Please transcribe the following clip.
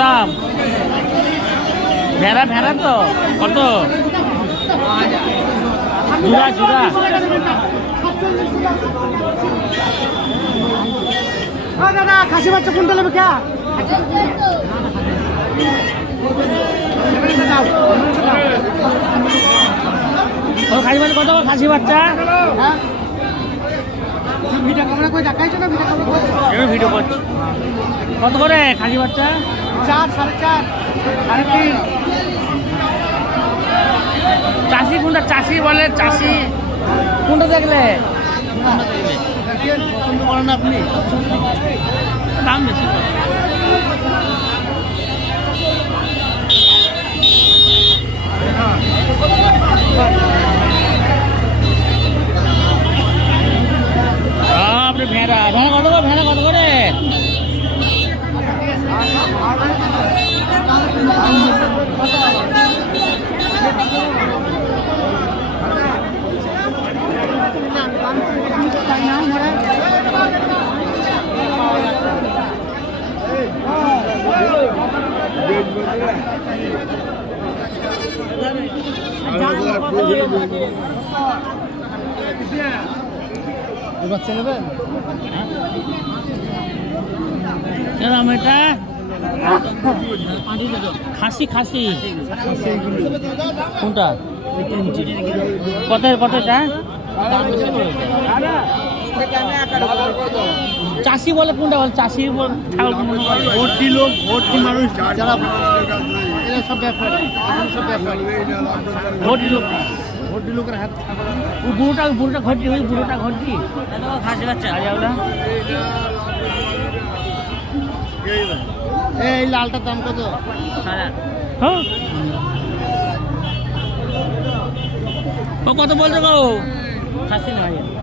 দাম ভেড়া ভেড়া তো কত জুড়া জুড়া দাদা খাসি বাচ্চা কোনটা নেবে কে খাসি বাচ্চা কত খাসি বাচ্চা ভিডিও ক্যামেরা করে দেখাইছো না ভিডিও করছি কত করে খাসি বাচ্চা 4 4.5 3.5 চাষি কোনটা চাষি বলে চাষি কোনটা দেখলে পছন্দ করেন আপনি দাম বেশি আপনি ভেড়া ভেড়া কত করে ভেড়া কত করে বাচ্চা নেবেন দাম এটা খাসি খাসি কোনটা কত কত এটা চাষি বলে কোনটা বলে চাষি ভর্তি লোক ভর্তি মানুষ যারা এরা সব ব্যাপারী সব ব্যাপারী ভোটি লোক ভর্তি লোকের হাত বুড়োটা বুড়োটা ঘটি ওই বুড়োটা ঘটি খাসি বাচ্চা এই লালটার দাম কত কত বলছো গো খাসি না